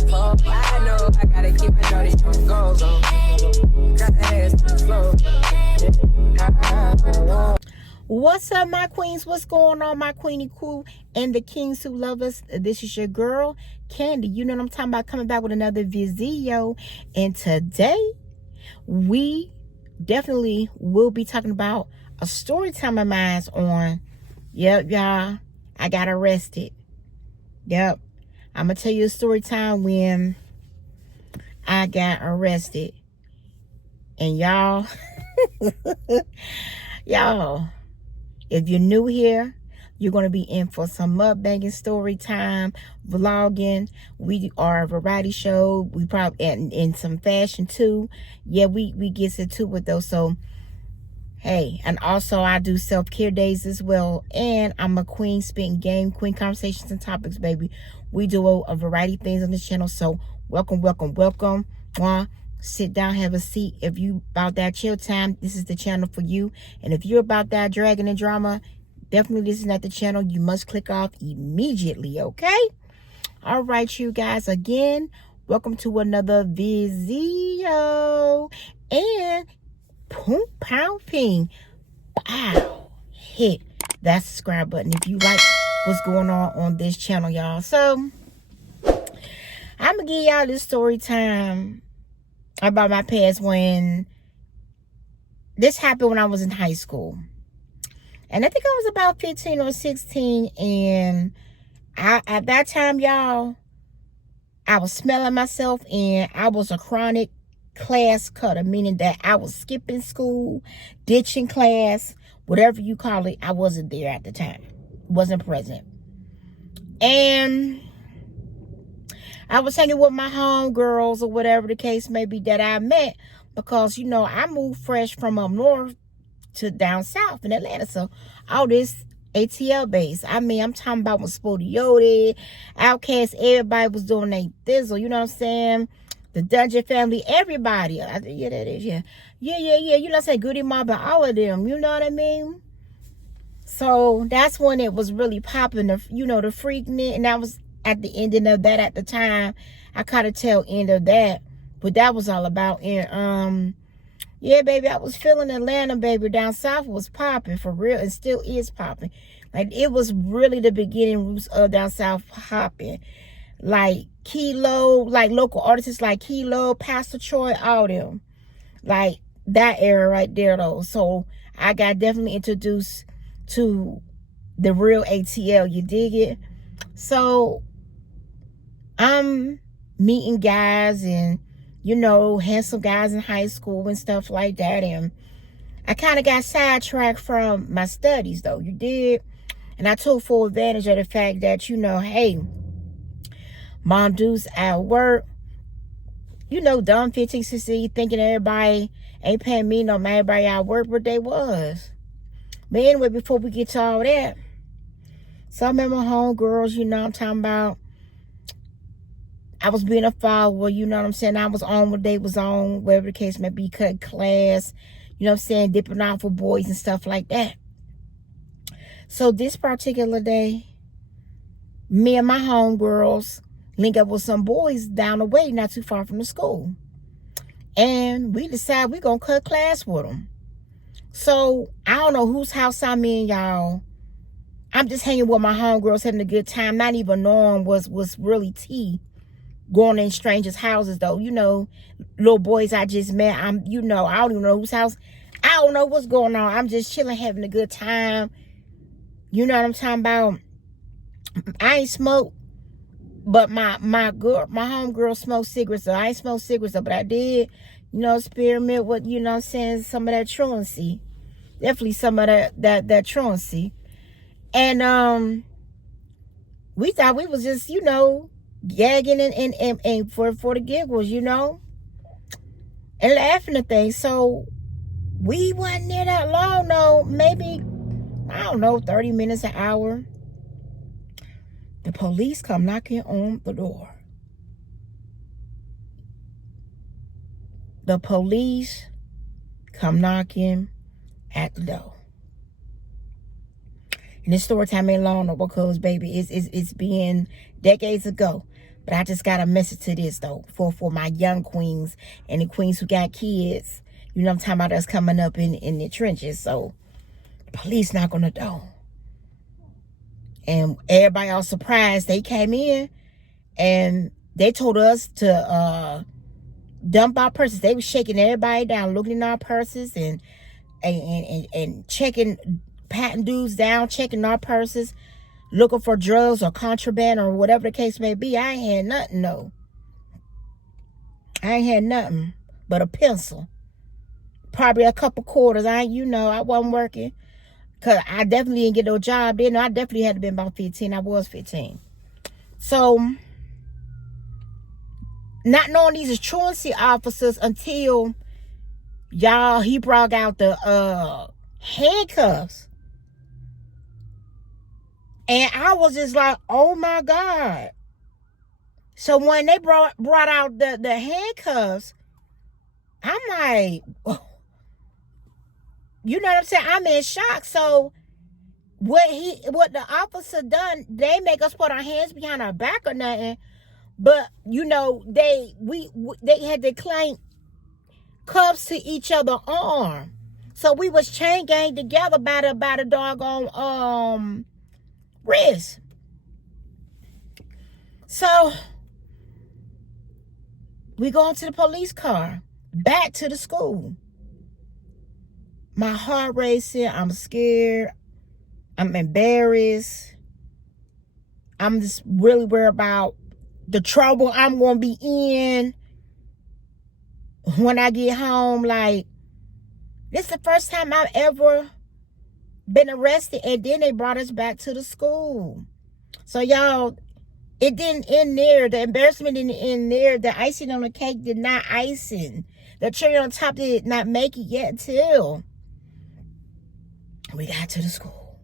like Paul. I know I gotta keep my shorty short goals on. Got the ass to the floor. What's up, my queens? What's going on, my queenie crew and the kings who love us? This is your girl, Candy. You know what I'm talking about, coming back with another video. And today, we definitely will be talking about a story time of mine on, yep, y'all, I got arrested. Yep, I'm going to tell you a story time when I got arrested. And y'all, y'all, if you're new here, you're going to be in for some mukbanging, story time, vlogging. We are a variety show. We probably in some fashion too. Yeah, we get into with those. So, hey, and also I do self-care days as well. And I'm a queen spitting game, queen conversations and topics, baby. We do a variety of things on this channel. So welcome, welcome, welcome. Sit down, have a seat. If you about that chill time, this is the channel for you. And if you're about that dragging and drama, definitely this is not the channel. You must click off immediately, okay? All right, you guys, again, welcome to another video. And boom, pound, ping, pow, hit that subscribe button if you like what's going on this channel, y'all. So I'm gonna give y'all this story time about my past when this happened when I was in high school. And I think I was about 15 or 16. And at that time, y'all, I was smelling myself, and I was a chronic class cutter, meaning that I was skipping school, ditching class, whatever you call it. I wasn't there at the time, wasn't present. And I was hanging with my homegirls or whatever the case may be that I met, because, you know, I moved fresh from up north to down south in Atlanta. So all this ATL base. I mean, I'm talking about when Spody Yodi, Outkast, everybody was doing their thizzle, you know what I'm saying? The Dungeon Family, everybody. Yeah, that is, yeah. Yeah. You know what I'm saying? Goody Mob and all of them, you know what I mean? So that's when it was really popping, you know, the Freaknik, and that was at the ending of that at the time. I kind of tell end of that, but that was all about. And yeah, baby, I was feeling Atlanta, baby. Down south was popping for real, and still is popping. Like, it was really the beginning roots of down south popping. Like Kilo, like local artists like Kilo, Pastor Troy, all them. Like that era right there, though. So I got definitely introduced to the real ATL, you dig it? So I'm meeting guys and, you know, handsome guys in high school and stuff like that. And I kind of got sidetracked from my studies, though, you did. And I took full advantage of the fact that, you know, hey, mom dudes at work, you know, dumb 15, 16, thinking everybody ain't paying me no man, everybody at work, but they was. But anyway, before we get to all that, some of my homegirls, you know what I'm talking about, I was being a follower, you know what I'm saying? I was on what they was on, whatever the case may be, cut class, you know what I'm saying, dipping out for boys and stuff like that. So this particular day, me and my homegirls link up with some boys down the way, not too far from the school. And we decide we're going to cut class with them. So I don't know whose house I'm in, y'all. I'm just hanging with my homegirls, having a good time, not even knowing was really tea. Going in strangers' houses, though, you know, little boys I just met. You know, I don't even know whose house. I don't know what's going on. I'm just chilling, having a good time. You know what I'm talking about? I ain't smoke, but my homegirl smoked cigarettes. So I ain't smoked cigarettes, but I did, you know, experiment with, you know what I'm saying, some of that truancy. Definitely some of that truancy. And we thought we was just, you know, gagging and for the giggles, you know, and laughing at things. So we wasn't there that long, no, maybe, I don't know, 30 minutes, an hour. The police come knocking on the door. The police come knocking at the door. And this story time ain't long, no, because, baby, it's been decades ago. But I just got a message to this, though, for my young queens and the queens who got kids. You know what I'm talking about, us coming up in the trenches. So, the police knock on the door. And everybody all surprised. They came in and they told us to dump our purses. They were shaking everybody down, looking in our purses and checking, patting dudes down, checking our purses, looking for drugs or contraband or whatever the case may be. I ain't had nothing, no. I ain't had nothing but a pencil. Probably a couple quarters. I wasn't working. Because I definitely didn't get no job then. I definitely had to be about 15. I was 15. So, not knowing these are truancy officers until, y'all, he brought out the handcuffs. And I was just like, oh my God. So when they brought out the handcuffs, I'm like, oh. You know what I'm saying? I'm in shock. So what the officer done, they make us put our hands behind our back or nothing. But they had to clank cuffs to each other's arm. So we was chain gang together by the doggone wrist. So we go into the police car, back to the school. My heart racing. I'm scared. I'm embarrassed. I'm just really worried about the trouble I'm going to be in when I get home. Like, this is the first time I've ever been arrested. And then they brought us back to the school. So, y'all, it didn't end there. The embarrassment didn't end there. The icing on the cake did not icing. The cherry on top did not make it yet till we got to the school.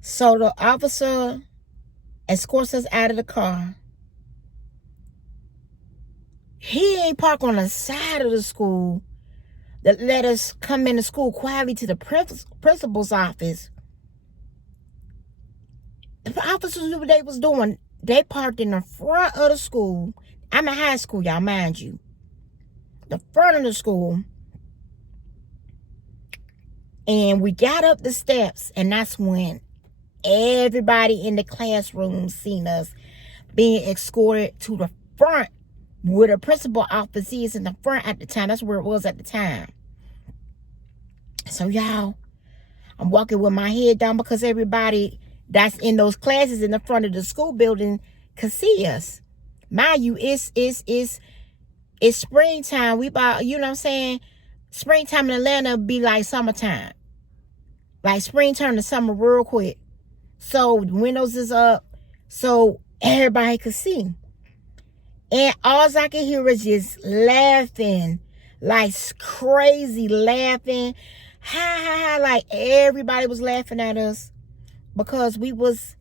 So the officer escorts us out of the car. He ain't parked on the side of the school that let us come into school quietly to the principal's office. The officers knew what they was doing. They parked in the front of the school. I'm in high school, y'all, mind you. The front of the school. And we got up the steps, and that's when everybody in the classroom seen us being escorted to the front where the principal office is in the front at the time. That's where it was at the time. So, y'all, I'm walking with my head down because everybody that's in those classes in the front of the school building could see us. Mind you, it's springtime. We about, you know what I'm saying? Springtime in Atlanta be like summertime. Like springtime to summer real quick. So the windows is up so everybody could see. And all I could hear was just laughing. Like crazy laughing. Ha ha ha. Like everybody was laughing at us. Because we was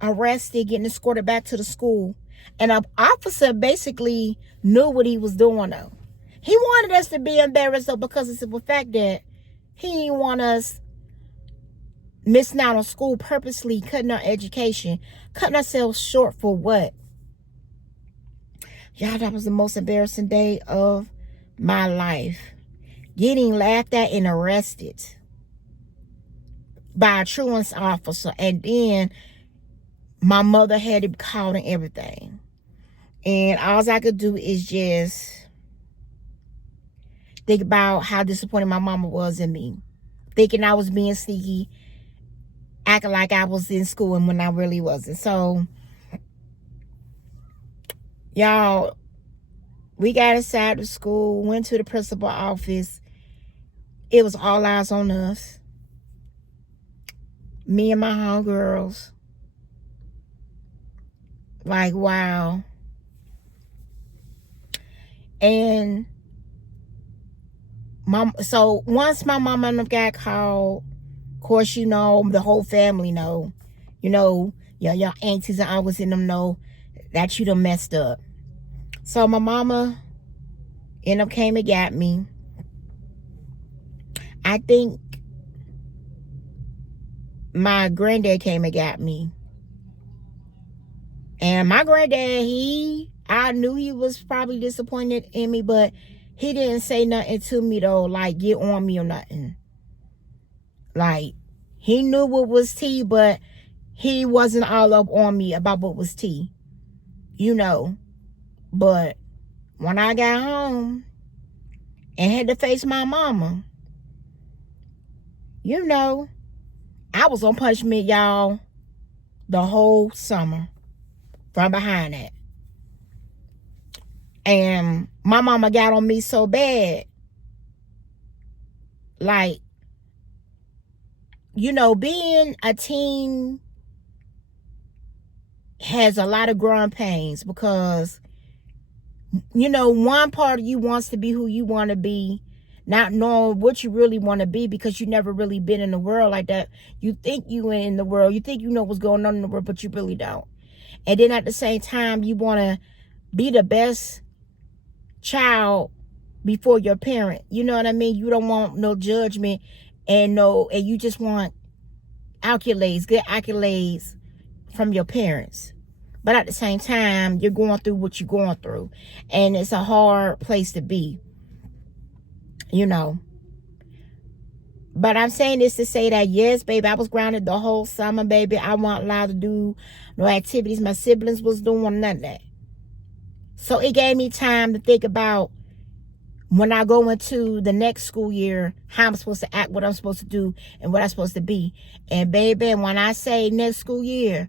arrested, getting escorted back to the school. And an officer basically knew what he was doing though. He wanted us to be embarrassed though because of the simple fact that he didn't want us missing out on school, purposely cutting our education, cutting ourselves short for what? Y'all, that was the most embarrassing day of my life. Getting laughed at and arrested by a truancy officer. And then my mother had to be called and everything. And all I could do is just think about how disappointed my mama was in me. Thinking I was being sneaky, acting like I was in school and when I really wasn't. So, y'all, we got inside the school, went to the principal office. It was all eyes on us. Me and my homegirls. Like, wow. And so once my mama and them got called, of course, you know, the whole family know. You know, your aunties and uncles in them know that you done messed up. So my mama ended up came and got me. I think my granddad came and got me. And my granddad, I knew he was probably disappointed in me, but he didn't say nothing to me though, like get on me or nothing. Like, he knew what was tea, but he wasn't all up on me about what was tea. You know. But when I got home and had to face my mama, you know, I was on punishment, y'all, the whole summer from behind that. And my mama got on me so bad. Like, you know, being a teen has a lot of growing pains because, you know, one part of you wants to be who you want to be, not knowing what you really want to be because you never really been in the world like that. You think you in the world, you think you know what's going on in the world, but you really don't. And then at the same time, you want to be the best child before your parent. You know what I mean? You don't want no judgment and you just want accolades, good accolades from your parents. But at the same time, you're going through what you're going through. And it's a hard place to be. You know. But I'm saying this to say that, yes, baby, I was grounded the whole summer, baby. I wasn't allowed to do no activities my siblings was doing, none of that. So it gave me time to think about when I go into the next school year, how I'm supposed to act, what I'm supposed to do, and what I'm supposed to be. And baby, when I say next school year,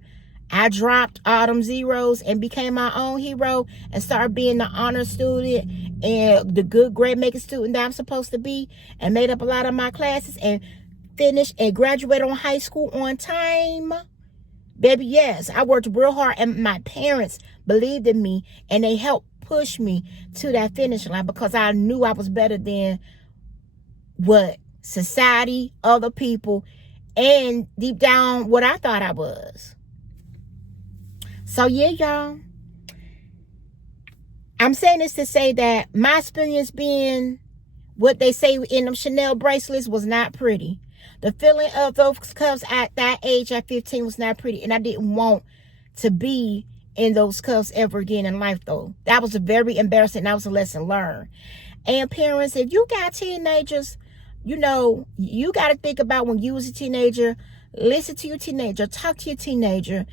I dropped all them zeros and became my own hero and started being the honor student and the good grade making student that I'm supposed to be, and made up a lot of my classes and finished and graduated on high school on time. Baby, yes, I worked real hard and my parents believed in me and they helped push me to that finish line because I knew I was better than what society, other people, and deep down what I thought I was. So yeah, y'all, I'm saying this to say that my experience being what they say in them Chanel bracelets was not pretty. The feeling of those cuffs at that age, at 15, was not pretty. And I didn't want to be in those cuffs ever again in life, though. That was a very embarrassing. That was a lesson learned. And parents, if you got teenagers, you know, you got to think about when you was a teenager, listen to your teenager, talk to your teenager,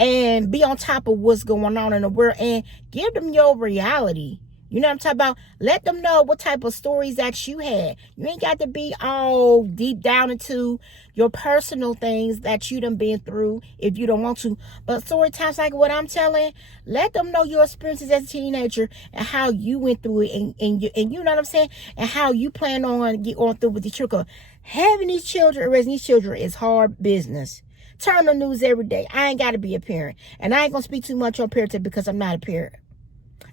and be on top of what's going on in the world and give them your reality. You know what I'm talking about? Let them know what type of stories that you had. You ain't got to be all deep down into your personal things that you done been through if you don't want to. But story times like what I'm telling, let them know your experiences as a teenager and how you went through it. And you know what I'm saying? And how you plan on get on through with the trick. Having these children, raising these children is hard business. Turn the news every day. I ain't got to be a parent. And I ain't going to speak too much on parenting because I'm not a parent.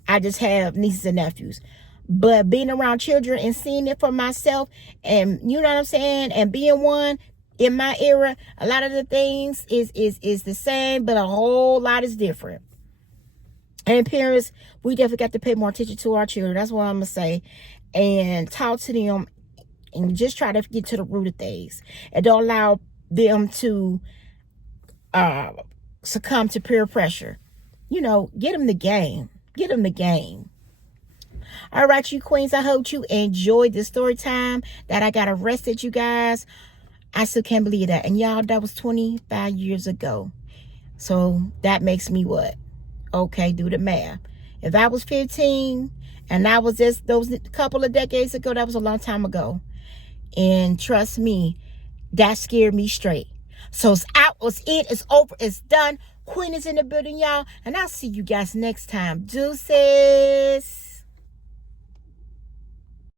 I just have nieces and nephews. But being around children and seeing it for myself, and you know what I'm saying, and being one in my era, a lot of the things is the same, but a whole lot is different. And parents, we definitely got to pay more attention to our children. That's what I'm going to say. And talk to them and just try to get to the root of things. And don't allow them to succumb to peer pressure. You know, get them the game. Get them the game. All right, you queens, I hope you enjoyed the story time that I got arrested, you guys. I still can't believe that. And y'all, that was 25 years ago. So that makes me what? Okay, do the math. If I was 15 and I was just those couple of decades ago, that was a long time ago. And trust me, that scared me straight. So it's out, it's in, it's over, it's done. Queen is in the building, y'all. And I'll see you guys next time. Deuces.